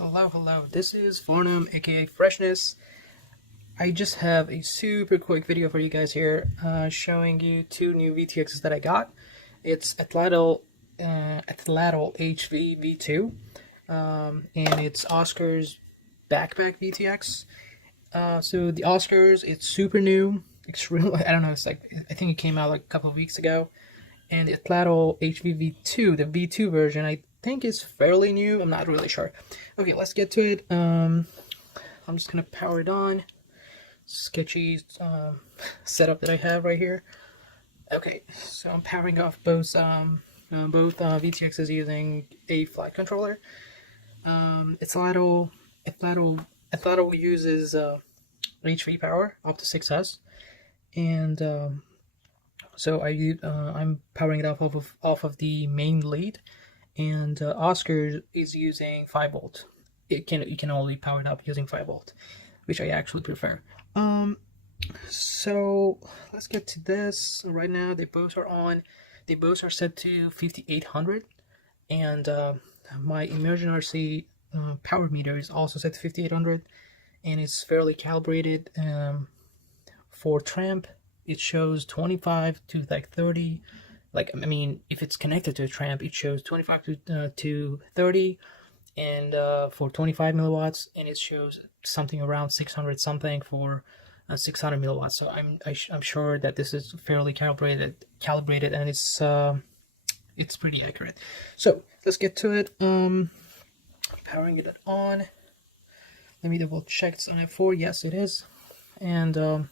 Hello, this is Farnham, aka Freshness. I just have a super quick video for you guys here, showing you two new VTXs that I got. It's Atlatl HV V2, and it's Oscar's backpack VTX. So the Oscars, it's super new. Extremely, I don't know. I think it came out like a couple of weeks ago, and the Atlatl HV V2, the V2 version, I think is fairly new. I'm not really sure. Okay, let's get to it. I'm just gonna power it on. Sketchy setup that I have right here. Okay, so I'm powering off both VTXs using a flight controller. Atlatl uses HV power up to 6S, and so I'm powering it off of the main lead, and Oscar is using 5V. You can only power it up using 5V, which I actually prefer. So let's get to this. Right now they both are on. They both are set to 5800, and my Immersion RC power meter is also set to 5800, and it's fairly calibrated. For tramp, it shows 25 to like 30. Like, I mean, if it's connected to a tramp, it shows 25 to 30, and for 25 milliwatts, and it shows something around 600 something for 600 milliwatts. So I'm sure that this is fairly calibrated, and it's pretty accurate. So let's get to it. Powering it on. Let me double check it's on F4. Yes, it is. And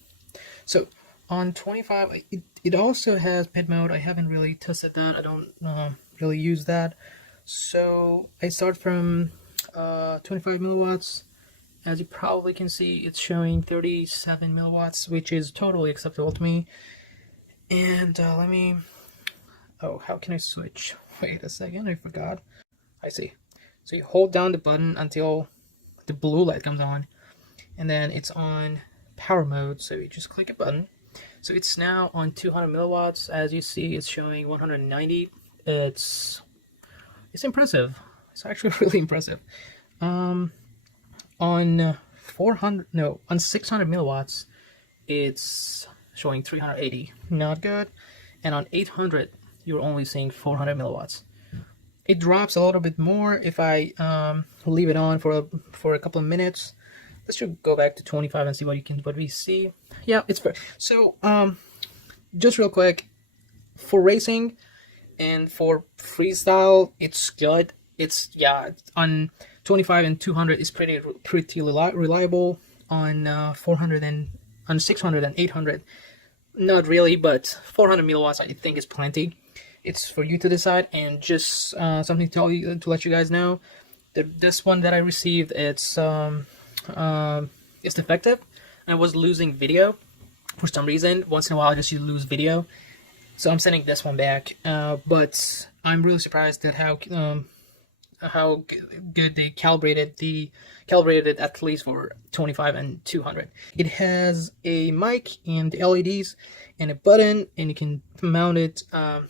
so on 25, it also has pit mode. I haven't really tested that. I don't really use that. So I start from 25 milliwatts. As you probably can see, it's showing 37 milliwatts, which is totally acceptable to me. And let me... Oh, how can I switch? Wait a second, I forgot. I see. So you hold down the button until the blue light comes on, and then it's on power mode, so you just click a button. So it's now on 200 milliwatts. As you see, it's showing 190. It's impressive. It's actually really impressive. On 600 milliwatts, it's showing 380. Not good. And on 800, you're only seeing 400 milliwatts. It drops a little bit more if I leave it on for a couple of minutes. Let's just go back to 25 and see what we see. Yeah, it's fair. So just real quick, for racing and for freestyle, it's good. It's on 25 and 200 is pretty reliable. On 400 and on 600 and 800, not really, but 400 milliwatts I think is plenty. It's for you to decide. And just something to let you guys know, this one that I received, it's defective. I was losing video for some reason. Once in a while, you lose video. So I'm sending this one back. But I'm really surprised at how good they calibrated it, at least for 25 and 200. It has a mic and LEDs and a button, and you can mount it on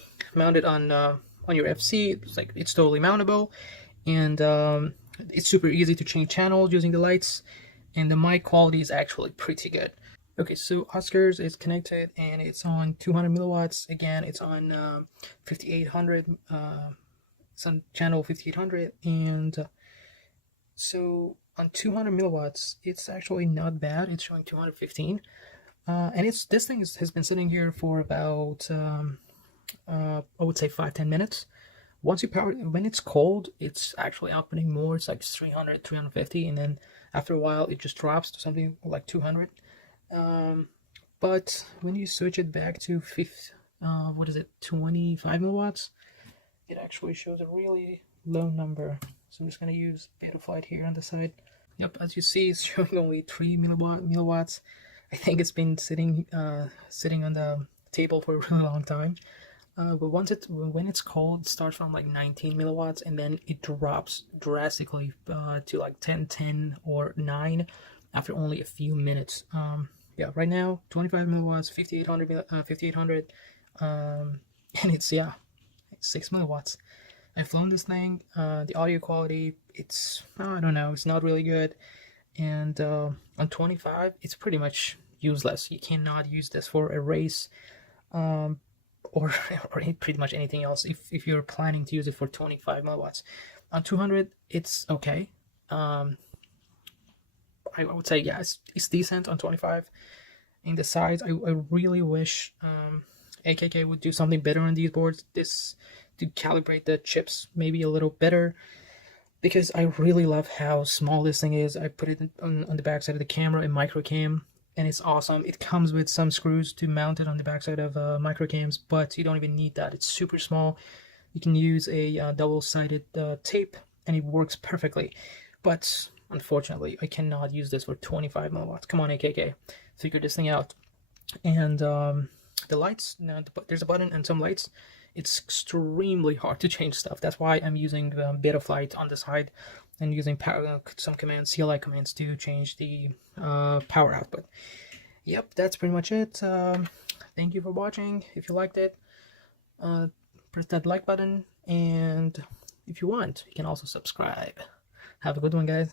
your FC. It's totally mountable, and it's super easy to change channels using the lights, and the mic quality is actually pretty good. Okay, so Oscar's is connected, and it's on 200 milliwatts. Again, it's on 5800. It's on channel 5800, and so on 200 milliwatts, it's actually not bad. It's showing 215, and this thing has been sitting here for about I would say 5-10 minutes. Once you power it, when it's cold, it's actually outputting more. It's like 300, 350, and then after a while, it just drops to something like 200. But when you switch it back to 25 milliwatts, it actually shows a really low number. So I'm just going to use Betaflight here on the side. Yep, as you see, it's showing only 3 milliwatts. I think it's been sitting on the table for a really long time. But when it's cold, it starts from like 19 milliwatts, and then it drops drastically to like 10 or 9 after only a few minutes. Yeah, right now 25 milliwatts, 5800, and it's 6 milliwatts. I've flown this thing. The audio quality, it's, I don't know, it's not really good. And on 25, it's pretty much useless. You cannot use this for a race, or or pretty much anything else if you're planning to use it for 25 milliwatts. On 200, it's okay. I would say, yeah, it's decent on 25. In the sides, I really wish AKK would do something better on these boards. This to calibrate the chips maybe a little better, because I really love how small this thing is. I put it on the backside of the camera, a micro cam, and it's awesome. It comes with some screws to mount it on the backside of micro cams, but you don't even need that. It's super small. You can use a double-sided tape, and it works perfectly. But unfortunately, I cannot use this for 25 milliwatts. Come on, AKK, figure this thing out. And the lights, there's a button and some lights. It's extremely hard to change stuff. That's why I'm using Betaflight on the side and using some commands, CLI commands, to change the power output. Yep, that's pretty much it. Thank you for watching. If you liked it, press that like button, and if you want, you can also subscribe. Have a good one, guys.